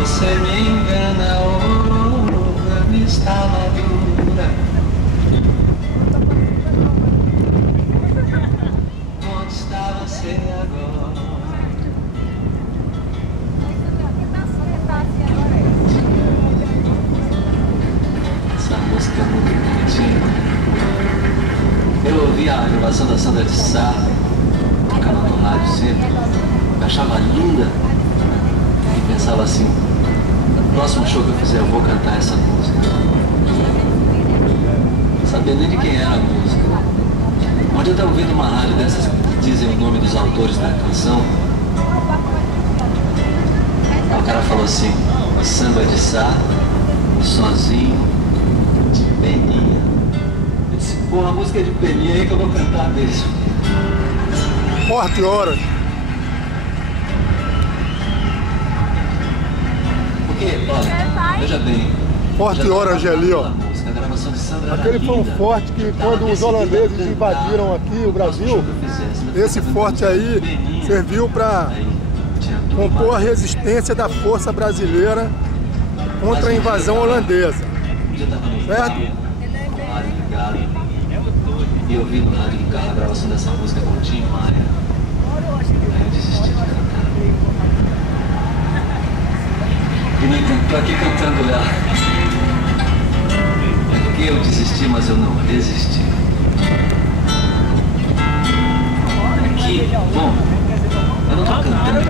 Você me engana, oh, me está madura. Onde está você agora? Essa música é muito bonitinha. Eu ouvi a gravação da Sandra de Sá, tocava no rádio sempre, eu achava linda e pensava assim: no próximo show que eu fizer eu vou cantar essa música. Não sabia nem de quem era a música. Onde eu estava ouvindo uma rádio dessas que dizem o nome dos autores da canção, aí o cara falou assim: Samba de Sá, sozinho, de peninha. Eu disse: pô, a música é de peninha aí que eu vou cantar mesmo. Forte Horas. Porque, olha, veja bem. Forte Horas ali, ó. A gravação de Sandra. Aquele foi um forte que quando os holandeses invadiram aqui o Brasil, esse forte aí serviu para compor a resistência da força brasileira contra a invasão holandesa. Certo? E eu vi no rádio do carro a gravação dessa música com o Tim Maia. Aí eu desisti de cantar. E no entanto, estou aqui cantando ela. É porque eu desisti, mas eu não desisti. Que bom. Eu não estou cantando.